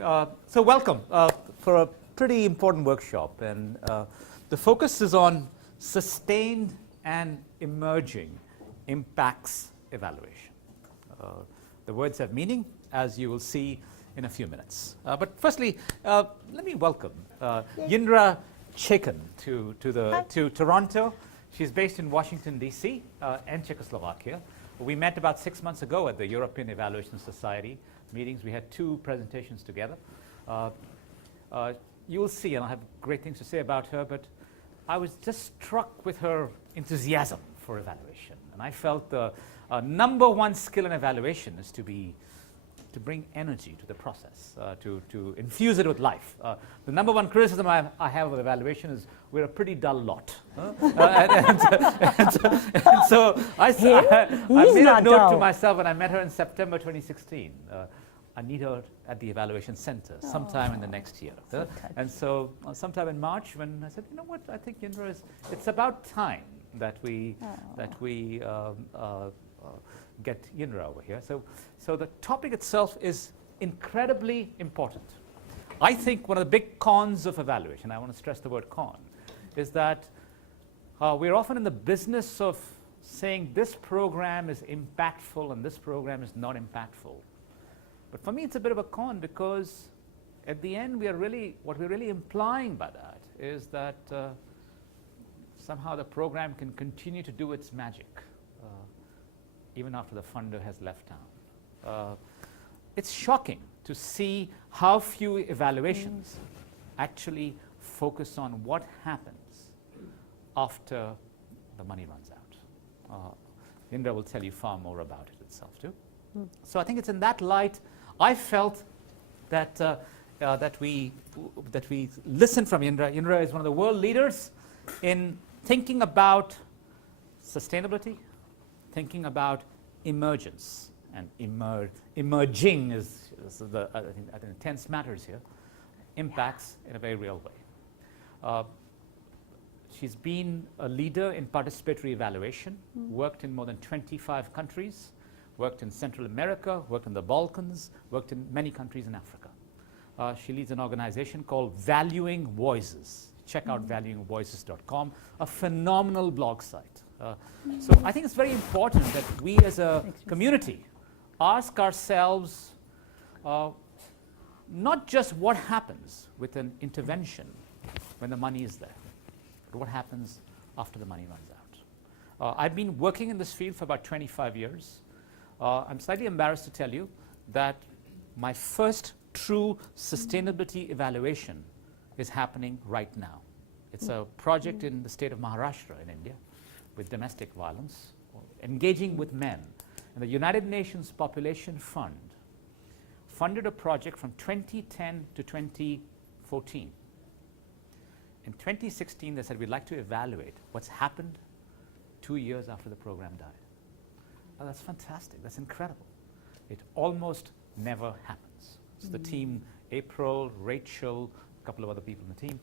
So welcome for a pretty important workshop, and the focus is on sustained and emerging impacts evaluation. The words have meaning, as you will see in a few minutes. But firstly, let me welcome Jindra Cekan to Toronto. She's based in Washington, D.C. And Czechoslovakia. We met about 6 months ago at the European Evaluation Society meetings. We had 2 presentations together. You will see, and I have great things to say about her, but I was just struck with her enthusiasm for evaluation. And I felt the number one skill in evaluation is to bring energy to the process, to infuse it with life. The number one criticism I have of evaluation is we're a pretty dull lot. So I made a note to myself when I met her in September 2016. I need her at the evaluation center sometime in the next year. And so sometime in March, when I said, you know what, I think Jindra it's about time that we get Jindra over here. So the topic itself is incredibly important. I think one of the big cons of evaluation, I want to stress the word con, is that we're often in the business of saying this program is impactful and this program is not impactful. But for me, it's a bit of a con, because at the end, what we're really implying by that is that somehow the program can continue to do its magic even after the funder has left town. It's shocking to see how few evaluations actually focus on what happens after the money runs out. Jindra will tell you far more about it itself too. So I think it's in that light I felt that that we listen from Jindra. Jindra is one of the world leaders in thinking about sustainability, thinking about emergence, and emerging is the I think tense matters here. Impacts in a very real way. She's been a leader in participatory evaluation, worked in more than 25 countries, worked in Central America, worked in the Balkans, worked in many countries in Africa. She leads an organization called Valuing Voices. Check out valuingvoices.com, a phenomenal blog site. So I think it's very important that we as a community ask ourselves not just what happens with an intervention when the money is there, but what happens after the money runs out. I've been working in this field for about 25 years. I'm slightly embarrassed to tell you that my first true sustainability evaluation is happening right now. It's a project in the state of Maharashtra in India with domestic violence, engaging with men. And the United Nations Population Fund funded a project from 2010 to 2014. In 2016, they said, we'd like to evaluate what's happened 2 years after the program died. Oh, that's fantastic. That's incredible. It almost never happens. It's the team, April, Rachel, a couple of other people in the team.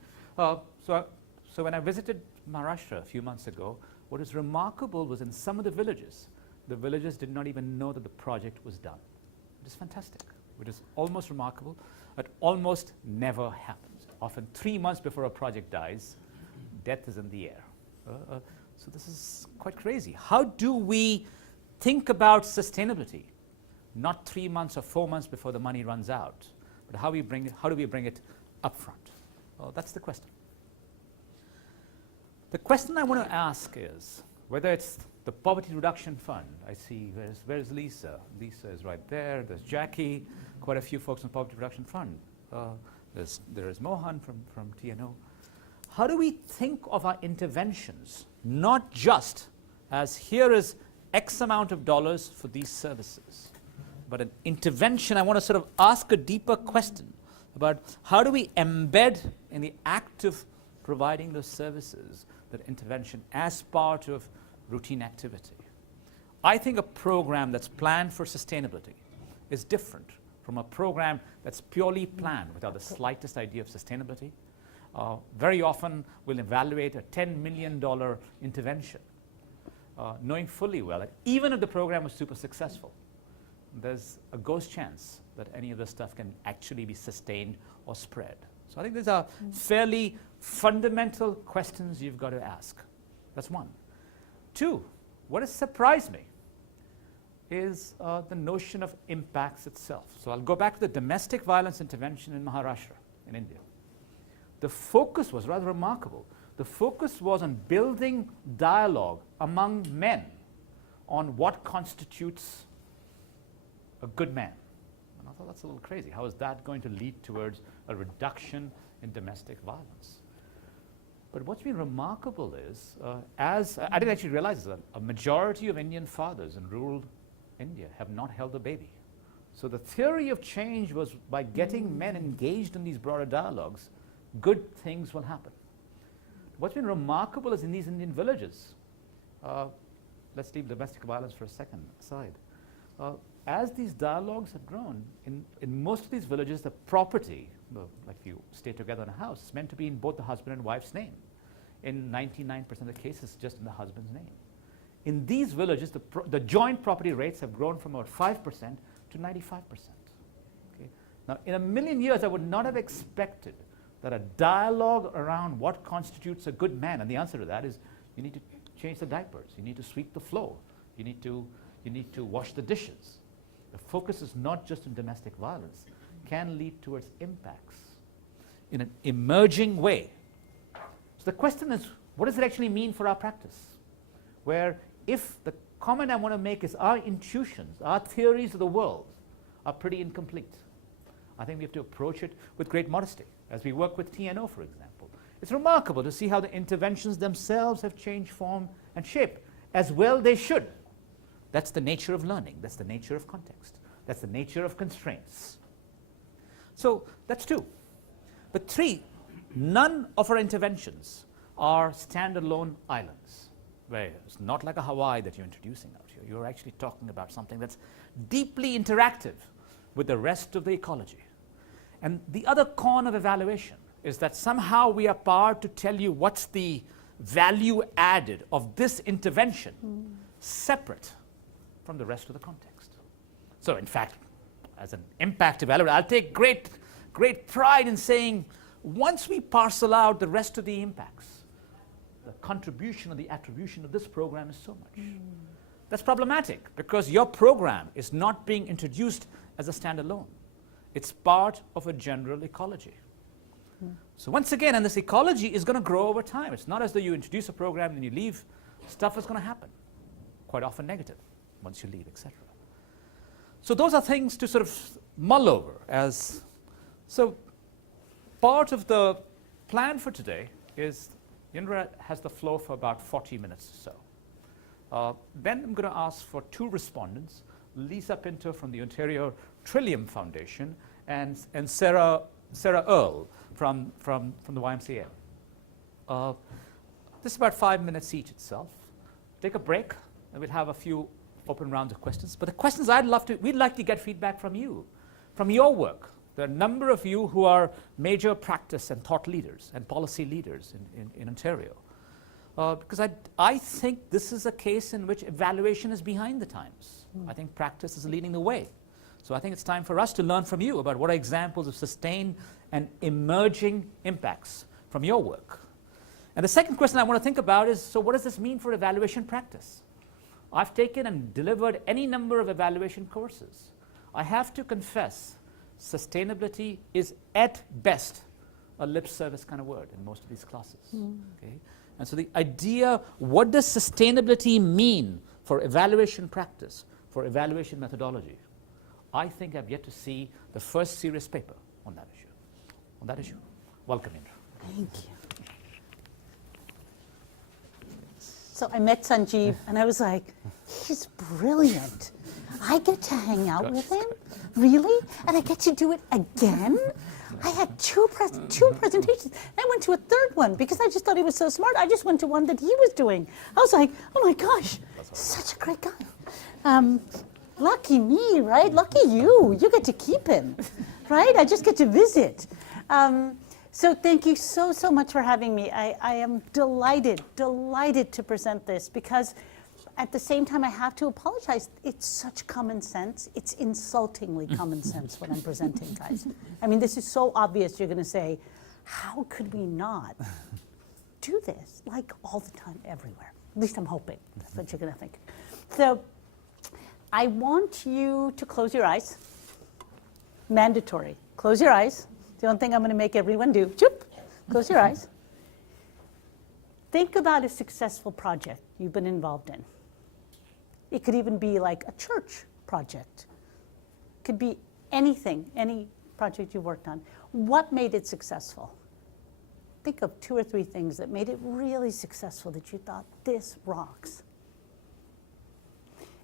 So when I visited Maharashtra a few months ago, what was remarkable was in some of the villagers did not even know that the project was done. It is fantastic. It is almost remarkable. It almost never happens. Often 3 months before a project dies, death is in the air. So this is quite crazy. How do we think about sustainability, not 3 months or 4 months before the money runs out, but how do we bring it up front? Well, that's the question. The question I want to ask is whether it's the Poverty Reduction Fund. I see, where's Lisa? Lisa is right there. There's Jackie, quite a few folks in the Poverty Reduction Fund. There is Mohan from TNO. How do we think of our interventions, not just as here is X amount of dollars for these services, but an intervention? I want to sort of ask a deeper question about how do we embed in the act of providing those services that intervention as part of routine activity. I think a program that's planned for sustainability is different from a program that's purely planned without the slightest idea of sustainability. Very often we'll evaluate a $10 million intervention, knowing fully well that even if the program was super successful, there's a ghost chance that any of this stuff can actually be sustained or spread. So I think these are fairly fundamental questions you've got to ask. That's one. Two, what has surprised me is the notion of impacts itself. So I'll go back to the domestic violence intervention in Maharashtra, in India. The focus was rather remarkable. The focus was on building dialogue among men on what constitutes a good man. And I thought that's a little crazy. How is that going to lead towards a reduction in domestic violence? But what's been remarkable is, as I didn't actually realize that a majority of Indian fathers in rural India have not held a baby. So the theory of change was by getting men engaged in these broader dialogues, good things will happen. What's been remarkable is in these Indian villages, let's leave domestic violence for a second aside. As these dialogues have grown, in most of these villages, the property, like if you stay together in a house, is meant to be in both the husband and wife's name. In 99% of the cases, just in the husband's name. In these villages, the joint property rates have grown from about 5% to 95%. Okay? Now, in a million years, I would not have expected that a dialogue around what constitutes a good man, and the answer to that is you need to change the diapers, you need to sweep the floor, you need to wash the dishes. The focus is not just on domestic violence, can lead towards impacts in an emerging way. So the question is, what does it actually mean for our practice? Where if the comment I want to make is our intuitions, our theories of the world are pretty incomplete. I think we have to approach it with great modesty, as we work with TNO, for example. It's remarkable to see how the interventions themselves have changed form and shape, as well they should. That's the nature of learning. That's the nature of context. That's the nature of constraints. So that's two. But three, none of our interventions are standalone islands. Where it's not like a Hawaii that you're introducing out here. You're actually talking about something that's deeply interactive with the rest of the ecology. And the other con of evaluation is that somehow we are powered to tell you what's the value added of this intervention separate from the rest of the context. So in fact, as an impact evaluator, I'll take great pride in saying, once we parcel out the rest of the impacts, the contribution or the attribution of this program is so much. That's problematic because your program is not being introduced as a standalone. It's part of a general ecology. So once again, and this ecology is going to grow over time. It's not as though you introduce a program and then you leave. Stuff is going to happen, quite often negative, once you leave, etc. So those are things to sort of mull over. So part of the plan for today is Jindra has the floor for about 40 minutes or so. Then I'm going to ask for two respondents, Lisa Pinto from the Ontario Trillium Foundation and Sarah Earle from the YMCA. This is about 5 minutes each itself. Take a break, and we'll have a few open rounds of questions. But the questions we'd like to get feedback from you, from your work. There are a number of you who are major practice and thought leaders and policy leaders in Ontario. Because I think this is a case in which evaluation is behind the times. I think practice is leading the way. So I think it's time for us to learn from you about what are examples of sustained and emerging impacts from your work. And the second question I want to think about is, so what does this mean for evaluation practice? I've taken and delivered any number of evaluation courses. I have to confess, sustainability is at best a lip service kind of word in most of these classes. Okay? And so the idea, what does sustainability mean for evaluation practice, for evaluation methodology? I think I've yet to see the first serious paper on that issue. Welcome, Jindra. Thank you. So I met Sanjeev, and I was like, he's brilliant. I get to hang out with him? Really? And I get to do it again? I had two presentations. I went to a third one because I just thought he was so smart. I just went to one that he was doing. I was like, oh my gosh, such a great guy. Lucky me, right? Lucky you. You get to keep him, right? I just get to visit. So thank you so much for having me. I am delighted to present this because at the same time, I have to apologize. It's such common sense. It's insultingly common sense what I'm presenting, guys. I mean, this is so obvious. You're going to say, how could we not do this? Like all the time, everywhere. At least I'm hoping. That's what you're going to think. So I want you to close your eyes. Mandatory. Close your eyes. The only thing I'm going to make everyone do. Choop. Close your eyes. Think about a successful project you've been involved in. It could even be like a church project. It could be anything, any project you've worked on. What made it successful? Think of 2 or 3 things that made it really successful that you thought, this rocks.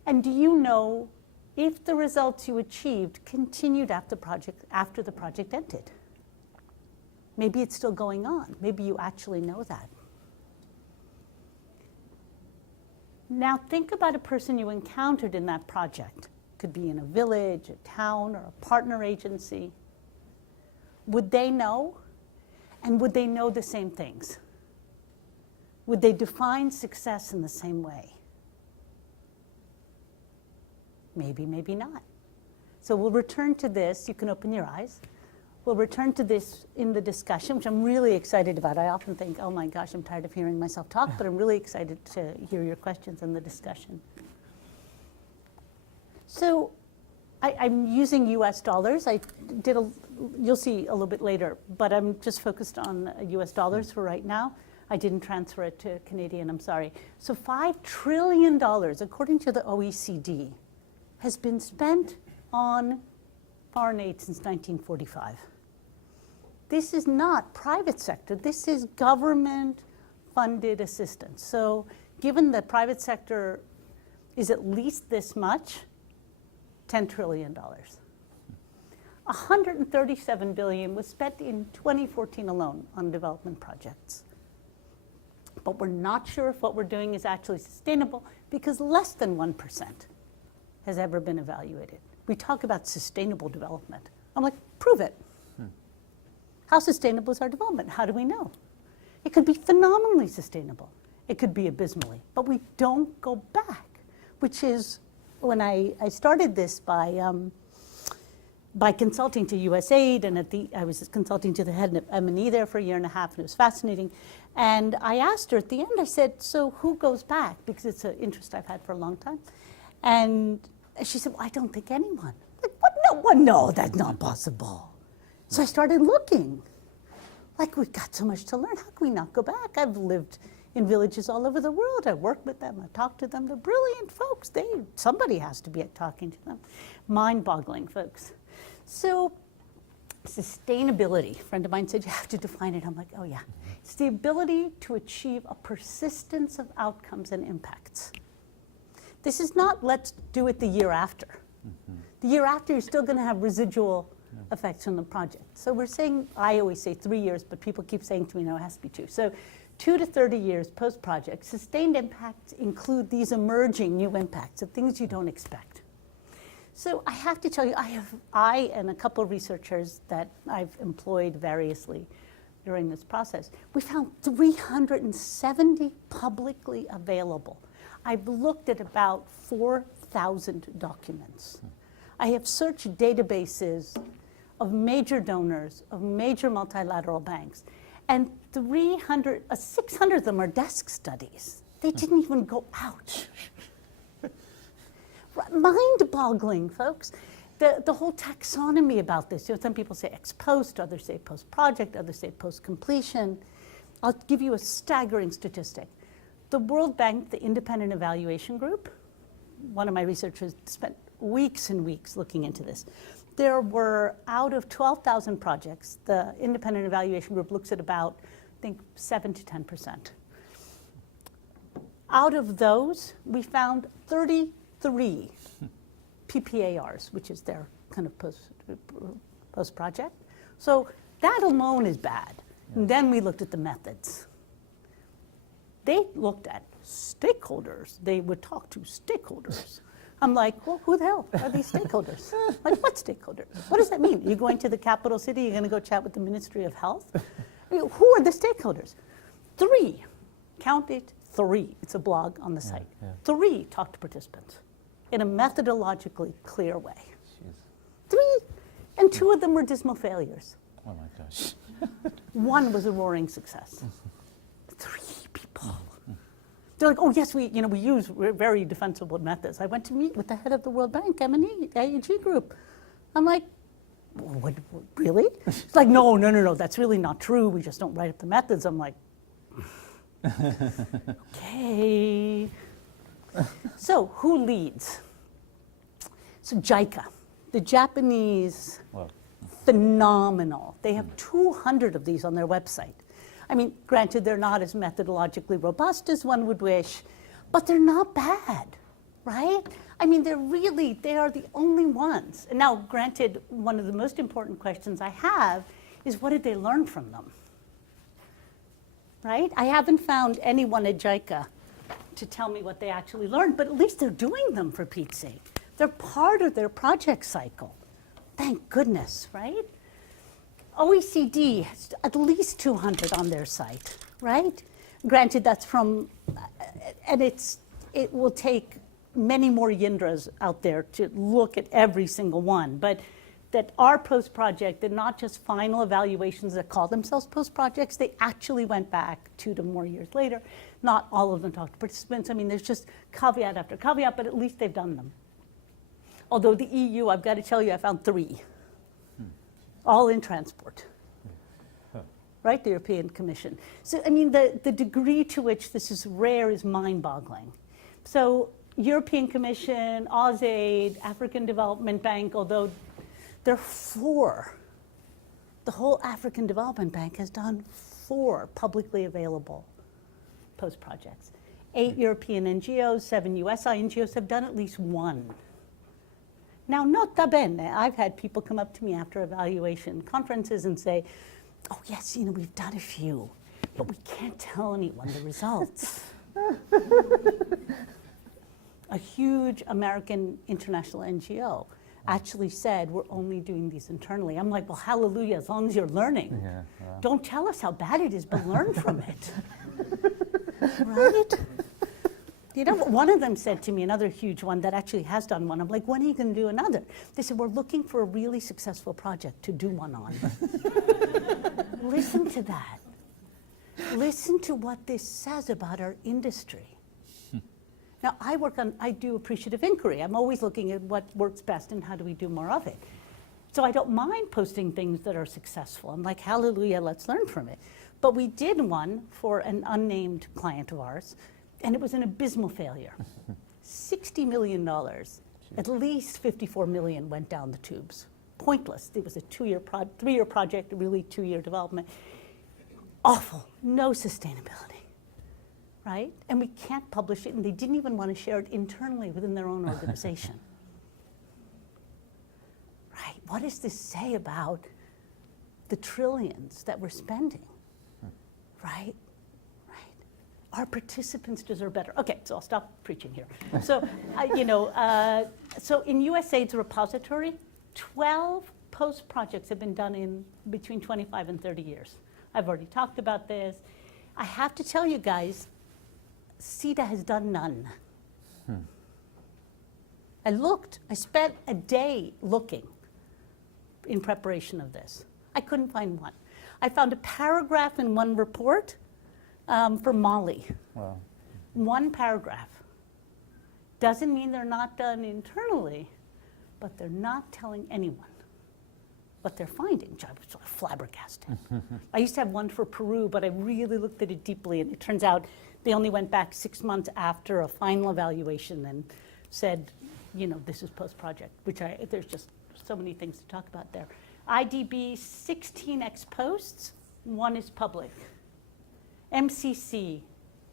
And do you know if the results you achieved continued after the project ended? Maybe it's still going on. Maybe you actually know that. Now think about a person you encountered in that project. Could be in a village, a town, or a partner agency. Would they know? And would they know the same things? Would they define success in the same way? Maybe, maybe not. So we'll return to this. You can open your eyes. We'll return to this in the discussion, which I'm really excited about. I often think, oh my gosh, I'm tired of hearing myself talk, but I'm really excited to hear your questions in the discussion. So I'm using US dollars. You'll see a little bit later, but I'm just focused on US dollars for right now. I didn't transfer it to Canadian, I'm sorry. So $5 trillion, according to the OECD, has been spent on foreign aid since 1945. This is not private sector, this is government-funded assistance. So given the private sector is at least this much, $10 trillion. $137 billion was spent in 2014 alone on development projects. But we're not sure if what we're doing is actually sustainable because less than 1% has ever been evaluated. We talk about sustainable development. I'm like, prove it. How sustainable is our development? How do we know? It could be phenomenally sustainable. It could be abysmally, but we don't go back, which is when I started this by consulting to USAID, and I was consulting to the head of M&E there for 1.5 years, and it was fascinating. And I asked her at the end, I said, so who goes back? Because it's an interest I've had for a long time. And she said, well, I don't think anyone. Like, what? No, well, no, that's not possible. So I started looking. Like, we've got so much to learn. How can we not go back? I've lived in villages all over the world. I work with them. I talk to them. They're brilliant folks. Somebody has to be talking to them. Mind-boggling folks. So sustainability. A friend of mine said, you have to define it. I'm like, oh, yeah. It's the ability to achieve a persistence of outcomes and impacts. This is not, let's do it the year after. The year after, you're still going to have residual effects on the project. So we're saying, I always say 3 years, but people keep saying to me, no, it has to be 2. So 2 to 30 years post-project, sustained impacts include these emerging new impacts, the things you don't expect. So I have to tell you, I and a couple of researchers that I've employed variously during this process, we found 370 publicly available. I've looked at about 4,000 documents. I have searched databases of major donors, of major multilateral banks, and 600 of them are desk studies. They didn't even go out. Mind-boggling, folks. The whole taxonomy about this. You know, some people say ex post, others say post-project, others say post-completion. I'll give you a staggering statistic. The World Bank, the Independent Evaluation Group, one of my researchers spent weeks and weeks looking into this. There were, out of 12,000 projects, the Independent Evaluation Group looks at about, I think, 7 to 10%. Out of those, we found 33 PPARs, which is their kind of post-project. So that alone is bad. Yeah. And then we looked at the methods. They looked at stakeholders. They would talk to stakeholders. I'm like, well, who the hell are these stakeholders? Like, what stakeholders? What does that mean? Are you going to the capital city? You're going to go chat with the Ministry of Health? I mean, who are the stakeholders? 3. Count it, 3, it's a blog on the site, yeah. 3 talk to participants in a methodologically clear way. Jeez. 3, and 2 of them were dismal failures. Oh my gosh. 1 was a roaring success. 3 people. They're like, oh yes, we use very defensible methods. I went to meet with the head of the World Bank, M&E, AEG group. I'm like, what, really? It's like, no, that's really not true. We just don't write up the methods. I'm like, okay. So who leads? So JICA, the Japanese, Well, phenomenal. They have 200 of these on their website. I mean, granted, they're not as methodologically robust as one would wish, but they're not bad, right? I mean, they are the only ones. And now, granted, one of the most important questions I have is what did they learn from them, right? I haven't found anyone at JICA to tell me what they actually learned, but at least they're doing them, for Pete's sake. They're part of their project cycle. Thank goodness, right? OECD has at least 200 on their site, right? Granted, that's from, and it will take many more Jindras out there to look at every single one, but that our post-project, they're not just final evaluations that call themselves post-projects, they actually went back 2 to more years later. Not all of them talk to participants. I mean, there's just caveat after caveat, but at least they've done them. Although the EU, I've got to tell you, I found 3. All in transport, right? The European Commission. So, I mean, the degree to which this is rare is mind-boggling. So, European Commission, AusAid, African Development Bank, although there are 4. The whole African Development Bank has done 4 publicly available post-projects. 8 European NGOs, 7 US NGOs have done at least 1. Now, nota bene, I've had people come up to me after evaluation conferences and say, oh yes, we've done a few, but we can't tell anyone the results. A huge American international NGO actually said, we're only doing these internally. I'm like, well, hallelujah, as long as you're learning. yeah, wow. Don't tell us how bad it is, but learn from it. Right? One of them said to me, another huge one that actually has done one, I'm like, when are you going to do another? They said, we're looking for a really successful project to do one on. Listen to that. Listen to what this says about our industry. Now, I do appreciative inquiry. I'm always looking at what works best and how do we do more of it. So I don't mind posting things that are successful. I'm like, hallelujah, let's learn from it. But we did one for an unnamed client of ours, and it was an abysmal failure. $60 million, at least 54 million went down the tubes. Pointless. It was a 3-year project, really 2-year development. Awful, no sustainability, right? And we can't publish it, and they didn't even want to share it internally within their own organization. Right, what does this say about the trillions that we're spending, right? Our participants deserve better. Okay, so I'll stop preaching here. So, so in USAID's repository, 12 post-projects have been done in between 25 and 30 years. I've already talked about this. I have to tell you guys, CETA has done none. I spent a day looking in preparation of this. I couldn't find one. I found a paragraph in one report for Mali. Wow. One paragraph. Doesn't mean they're not done internally, but they're not telling anyone what they're finding, which I was sort of flabbergasted. I used to have one for Peru, but I really looked at it deeply, and it turns out they only went back 6 months after a final evaluation and said, this is post-project, there's just so many things to talk about there. IDB, 16 ex-posts, 1 is public. MCC,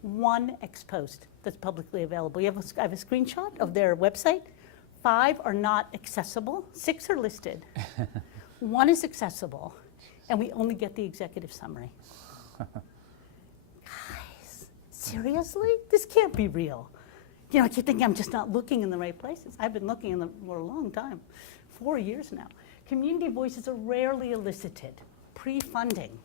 1 ex-post that's publicly available. I have a screenshot of their website. 5 are not accessible. 6 are listed. 1 is accessible, and we only get the executive summary. Guys, seriously? This can't be real. I keep thinking I'm just not looking in the right places. I've been looking in them for a long time, 4 years now. Community voices are rarely elicited, pre-funding.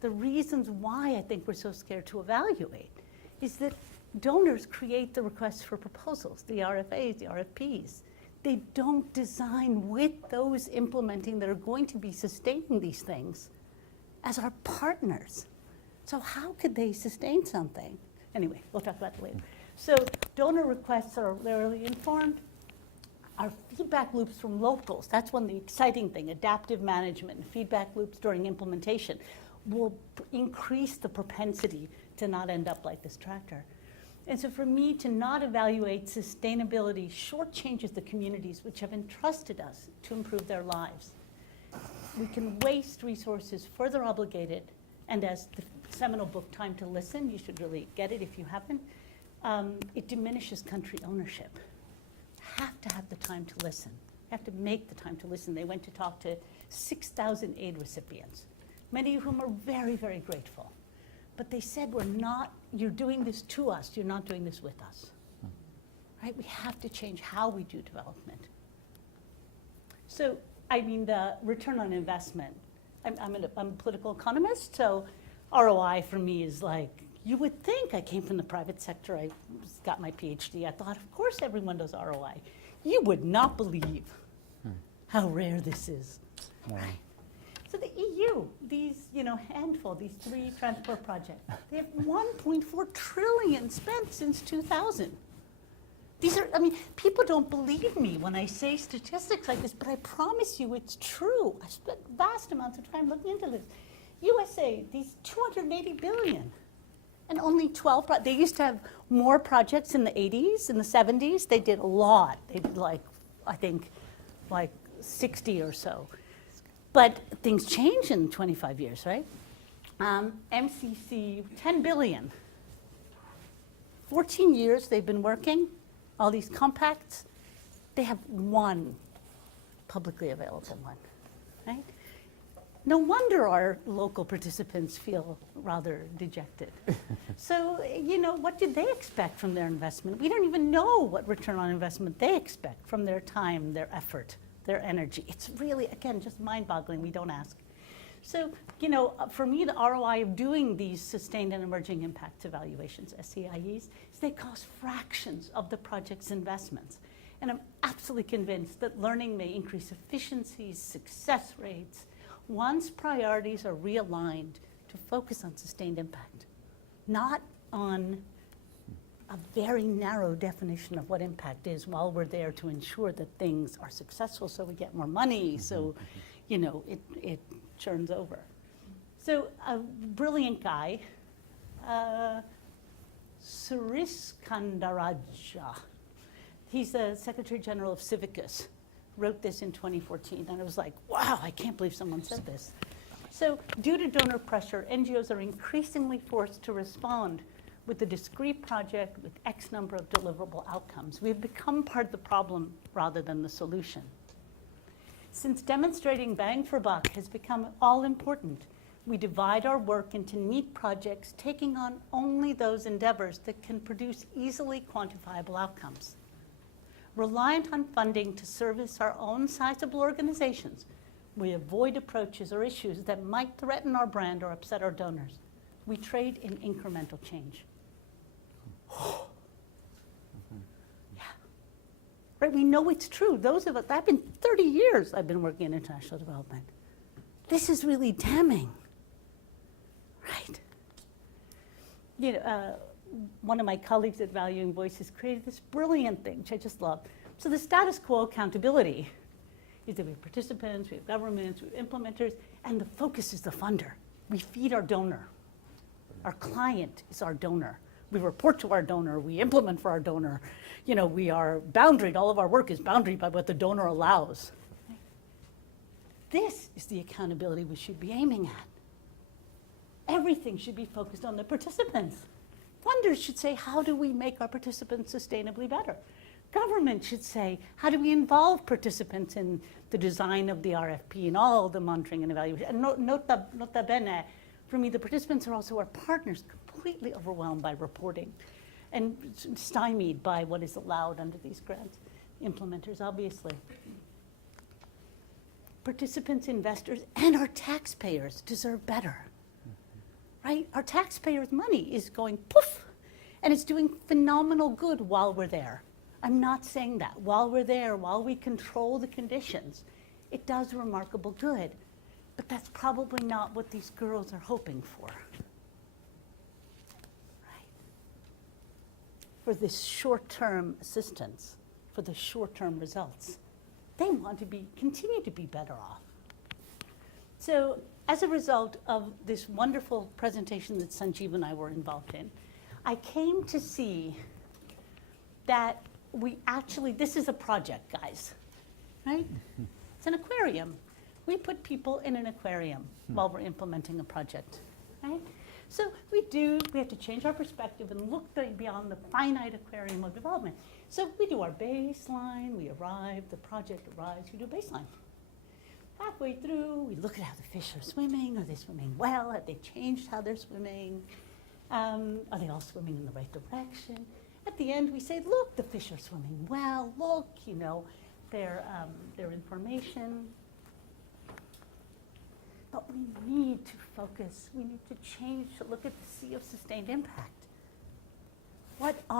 The reasons why I think we're so scared to evaluate is that donors create the requests for proposals, the RFAs, the RFPs. They don't design with those implementing that are going to be sustaining these things as our partners. So how could they sustain something? Anyway, we'll talk about that later. So donor requests are rarely informed. Our feedback loops from locals, that's one of the exciting thing, adaptive management and feedback loops during implementation will increase the propensity to not end up like this tractor. And so for me to not evaluate sustainability shortchanges the communities which have entrusted us to improve their lives. We can waste resources further obligated, and as the seminal book, Time to Listen, you should really get it if you haven't, it diminishes country ownership. Have to have the time to listen. Have to make the time to listen. They went to talk to 6,000 aid recipients, many of whom are very, very grateful. But they said, you're doing this to us, you're not doing this with us. Right? We have to change how we do development. So, I mean, the return on investment. I'm a political economist, so ROI for me is like, you would think I came from the private sector, I got my PhD, I thought, of course everyone does ROI. You would not believe how rare this is. Right. So the EU, these handful, these 3 transport projects, they have 1.4 trillion spent since 2000. These are, people don't believe me when I say statistics like this, but I promise you it's true. I spent vast amounts of time looking into this. USA, these 280 billion. And only 12, they used to have more projects in the 80s, in the 70s. They did a lot. They did I think 60 or so. But things change in 25 years, right? MCC, 10 billion. 14 years they've been working, all these compacts. They have one publicly available one, right? No wonder our local participants feel rather dejected. So, what did they expect from their investment? We don't even know what return on investment they expect from their time, their effort, their energy. It's really, again, just mind-boggling. We don't ask. So, for me, the ROI of doing these sustained and emerging impact evaluations, SEIEs, is they cost fractions of the project's investments. And I'm absolutely convinced that learning may increase efficiencies, success rates, once priorities are realigned to focus on sustained impact, not on a very narrow definition of what impact is while we're there to ensure that things are successful so we get more money, so it churns over. So a brilliant guy, Suresh Kandaraja, he's the Secretary General of Civicus, wrote this in 2014, and I was like, wow, I can't believe someone said this. So due to donor pressure, NGOs are increasingly forced to respond with a discrete project with X number of deliverable outcomes. We've become part of the problem rather than the solution. Since demonstrating bang for buck has become all important, we divide our work into neat projects, taking on only those endeavors that can produce easily quantifiable outcomes. Reliant on funding to service our own sizable organizations, we avoid approaches or issues that might threaten our brand or upset our donors. We trade in incremental change. Yeah. Right, we know it's true. Those of us, I've been 30 years I've been working in international development. This is really damning, right? One of my colleagues at Valuing Voices created this brilliant thing, which I just love. So the status quo accountability is that we have participants, we have governments, we have implementers, and the focus is the funder. We feed our donor. Our client is our donor. We report to our donor, we implement for our donor. We are boundaried, all of our work is boundaried by what the donor allows. This is the accountability we should be aiming at. Everything should be focused on the participants. Funders should say, how do we make our participants sustainably better? Government should say, how do we involve participants in the design of the RFP and all the monitoring and evaluation? And nota bene, for me, the participants are also our partners, completely overwhelmed by reporting and stymied by what is allowed under these grants. Implementers, obviously. Participants, investors, and our taxpayers deserve better. Right? Our taxpayers' money is going poof, And it's doing phenomenal good while we're there. I'm not saying that. While we're there, while we control the conditions, it does remarkable good. But that's probably not what these girls are hoping for. Right? For this short-term assistance, for the short-term results. They want to continue to be better off. So as a result of this wonderful presentation that Sanjeev and I were involved in, I came to see that this is a project, guys, right? It's an aquarium. We put people in an aquarium while we're implementing a project, right? So we have to change our perspective and look beyond the finite aquarium of development. So we do our baseline, we arrive, the project arrives, we do a baseline. Halfway through, we look at how the fish are swimming. Are they swimming well? Have they changed how they're swimming? Are they all swimming in the right direction? At the end, we say, look, the fish are swimming well. Look, their information. But we need to focus. We need to change to look at the sea of sustained impact. What are